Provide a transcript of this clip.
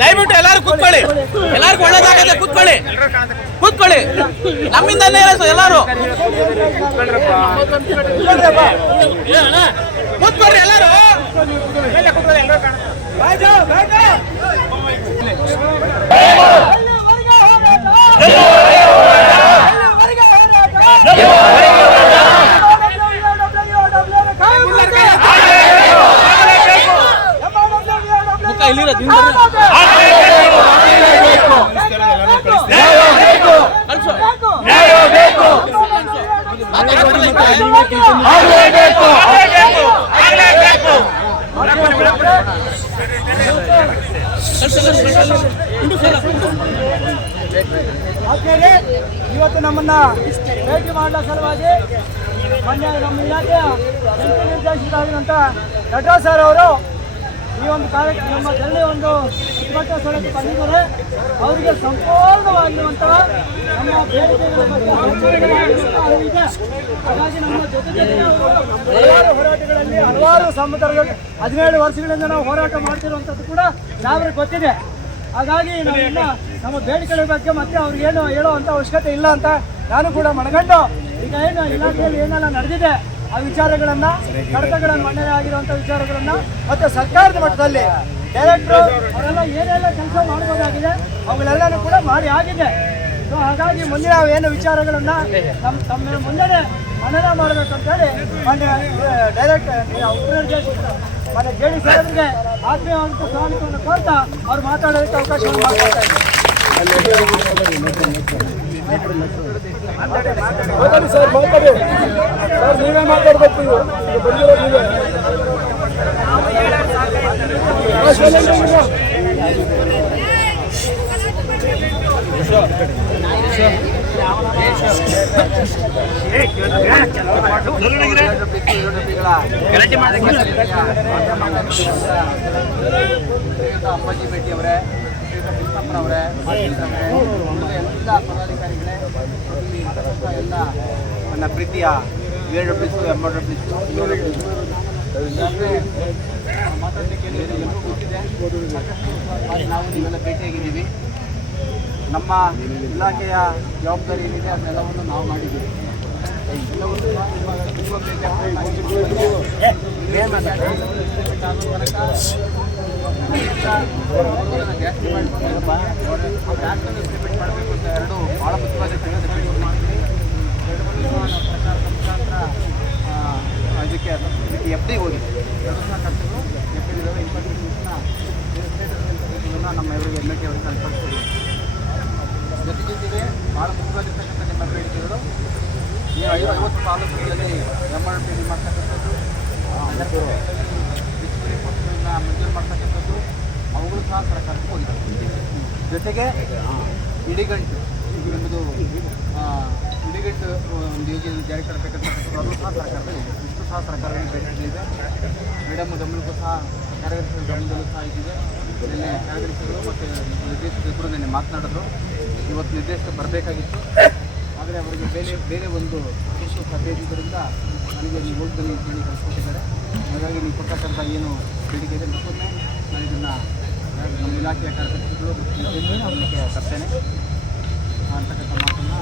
ದಯವಿಟ್ಟು ಎಲ್ಲರೂ ಕೂತ್ಕೊಳ್ಳಿ, ಎಲ್ಲರಿಗೂ ಒಳ್ಳೇದಾಗತ್ತೆ. ಕೂತ್ಕೊಳ್ಳಿ ಕೂತ್ಕೊಳ್ಳಿ, ನಮ್ಮಿಂದನೇ ಎಲ್ಲರೂ ಕೂತ್ಕೊಳ್ಳಿ, ಎಲ್ಲರೂ ಇವತ್ತು ನಮ್ಮನ್ನ ಭೇಟಿ ಮಾಡಲ ಸಲುವಾಗಿ ಮೊನ್ನೆ ನಮ್ಮ ಇಲಾಖೆಯ ಜಂಟಿ ನಿರ್ದೇಶಕರಾಗಿರುವಂಥ ನಟರಾಜ್ ಸರ್ ಅವರು ಈ ಒಂದು ಕಾರ್ಯಕ್ರಮ ನಮ್ಮ ಧರಣಿ ಒಂದು ಉದ್ಘಾಟನಾ ಸ್ಥಳಕ್ಕೆ ಬಂದಿದ್ದಾರೆ. ಅವರಿಗೆ ಸಂಪೂರ್ಣವಾಗಿರುವಂತಹ ನಮ್ಮ ಬೇಡಿಕೆಗಳ ಬಗ್ಗೆ ಇದೆ. ಹಾಗಾಗಿ ನಮ್ಮ ಜೊತೆ ಹಲವಾರು ಹೋರಾಟಗಳಲ್ಲಿ ಹಲವಾರು ಸಂವತ್ಸರಗಳು 17 ವರ್ಷಗಳಿಂದ ನಾವು ಹೋರಾಟ ಮಾಡ್ತಿರುವಂಥದ್ದು ಕೂಡ ನಾವ್ರಿಗೆ ಗೊತ್ತಿದೆ. ಹಾಗಾಗಿ ನಾವೆಲ್ಲ ನಮ್ಮ ಬೇಡಿಕೆಗಳ ಬಗ್ಗೆ ಮತ್ತೆ ಅವ್ರಿಗೇನು ಹೇಳುವಂಥ ಅವಶ್ಯಕತೆ ಇಲ್ಲ ಅಂತ ನಾನು ಕೂಡ ಮನಗಂಡು ಈಗ ಏನು ಇಲಾಖೆಯಲ್ಲಿ ಏನೆಲ್ಲ ನಡೆದಿದೆ ಆ ವಿಚಾರಗಳನ್ನು, ಕಡತಗಳನ್ನು ಮನ್ನಣೆ ಆಗಿರುವಂಥ ವಿಚಾರಗಳನ್ನು ಮತ್ತು ಸರ್ಕಾರದ ಮಟ್ಟದಲ್ಲಿ ಡೈರೆಕ್ಟ್ರು ಅವರೆಲ್ಲ ಏನೆಲ್ಲ ಕೆಲಸ ಮಾಡಬಹುದಾಗಿದೆ ಅವುಗಳೆಲ್ಲನೂ ಕೂಡ ಮಾಡಿ ಆಗಿದೆ. ಸೊ ಹಾಗಾಗಿ ಮುಂದಿನ ಏನು ವಿಚಾರಗಳನ್ನು ತಮ್ಮ ಮುಂದೆ ಮನನ ಮಾಡಬೇಕಂತೇಳಿ ಮಾನ್ಯ ಡೈರೆಕ್ಟರ್ ಉಪನಿರ್ದೇಶಕರು ಮಾನ್ಯ JD ಸಾಹೇಬರಿಗೆ ಆತ್ಮೀಯವಾದಂಥ ಸ್ವಾಗತವನ್ನು ಕೋರ್ತಾ ಅವ್ರು ಮಾತಾಡೋದಕ್ಕೆ ಅವಕಾಶವನ್ನು ಮಾಡ್ಕೊಳ್ತಾ ಇದ್ದಾರೆ. ಸರ್ ನೀವೇ ಮಾತಾಡಬೇಕು. ಅಪ್ಪಾಜಿ ಭೇಟಿ ಅವರೇ, ಕೃಷ್ಣಪ್ಪನವರೇ, ಎಲ್ಲ ಪದಾಧಿಕಾರಿಗಳೇ, ಎಲ್ಲ ನನ್ನ ಪ್ರೀತಿಯ VRWs, MRWs ಮಾತಾಡಲಿಕ್ಕೆ ಎಲ್ಲರೂ ಗೊತ್ತಿದೆ. ನಾವು ನೀವೆಲ್ಲ ಭೇಟಿಯಾಗಿದ್ದೀವಿ. ನಮ್ಮ ಇಲಾಖೆಯ ಜವಾಬ್ದಾರಿ ಏನಿದೆ ಅದೆಲ್ಲವನ್ನು ನಾವು ಮಾಡಿದ್ದೀವಿ. ಎಲ್ಲವನ್ನು ಜಾಸ್ತಿ ಮಾಡಿಕೊಂಡಪ್ಪ ಟ್ಯಾಕ್ಸನ್ನು ಇಂಪ್ಲಿಮೆಂಟ್ ಮಾಡಬೇಕು ಅಂತ ಎರಡು ಭಾಳ ಮುಖ್ಯವಾದ ತಿಳಿದು ಮಾಡ್ತೀವಿ. ಸರ್ಕಾರದ ಮುಖಾಂತರ ಇದಕ್ಕೆ FD ಹೋಗಿದೆ. ಎರಡು ಸಹ ಖರ್ಚುಗಳು FD ಇದ್ದಾವೆ. ಇನ್ಫಾರ್ಮೇಷನ್ನ ನಮ್ಮ ಇವರಿಗೆ MLT ಅವರಿಗೆ ಕಳಿಸ್ತೀವಿ. ಜೊತೆಗೆ ಭಾಳ ಮುಖ್ಯವಾಗಿರ್ತಕ್ಕಂಥ ನಿಮ್ಮ ಬೇಡಿಕೆಗಳು 50 ತಾಲೂಕುಗಳಲ್ಲಿ MRP ಮಾಡ್ತಕ್ಕಂಥದ್ದು, ಹೆಚ್ಚುವರಿ ಪೋಸ್ಟ್ಗಳನ್ನ ಮಂಜೂರು ಮಾಡ್ತಕ್ಕಂಥದ್ದು ಅವುಗಳು ಸಹ ಸರ್ಕಾರಕ್ಕೆ ಹೋಗಿದೆ. ಜೊತೆಗೆ ಇಡಿಗಂಟು ಎಂಬುದು ಇಡಿಗಂಟು ಒಂದು ಯೋಜನೆ ಜಾರಿ ತರತಕ್ಕಂಥದ್ದು ಅದು ಸಹ ಸರ್ಕಾರದಲ್ಲಿ ಇದೆ. ಇಷ್ಟು ಸಹ ಸರ್ಕಾರದಲ್ಲಿ ಬೇಡಿಕೆಗಳಿದೆ. ಮೇಡಮ್ ಗಮನಕ್ಕೂ ಸಹ ಕಾರ್ಯದರ್ಶಿಗಳ ಗಮನದಲ್ಲೂ ಸಹ ಇದಿದೆ. ನಿನ್ನೆ ಕಾರ್ಯದರ್ಶಿಗಳು ಮತ್ತು ನಿರ್ದೇಶಕರು ನಿನ್ನೆ ಮಾತನಾಡಿದ್ರು. ಇವತ್ತು ನಿರ್ದೇಶಕ ಬರಬೇಕಾಗಿತ್ತು, ಆದರೆ ಅವರಿಗೆ ಬೇರೆ ಒಂದು ತುರ್ತು ಸಭೆ ಇದ್ದಿದ್ದರಿಂದ ನನಗೆ ನೀವು ಹೋಗ್ತೀನಿ ಅಂತೇಳಿ ಕಳಿಸ್ಕೊಟ್ಟಿದ್ದಾರೆ. ಹಾಗಾಗಿ ನೀವು ಕೊಟ್ಟಕ್ಕಂಥ ಏನು ಬೇಡಿಕೆ ಇದೆ ಮತ್ತೊಮ್ಮೆ ನಾನು ಇದನ್ನು ನಮ್ಮ ಇಲಾಖೆಯ ಕಾರ್ಯದರ್ಶಿಗಳು ಮತ್ತು ನಿರ್ದೇಶಕರಿಗೆ ತರ್ತೇನೆ ಅಂತಕ್ಕಂಥ ಮಾತನ್ನು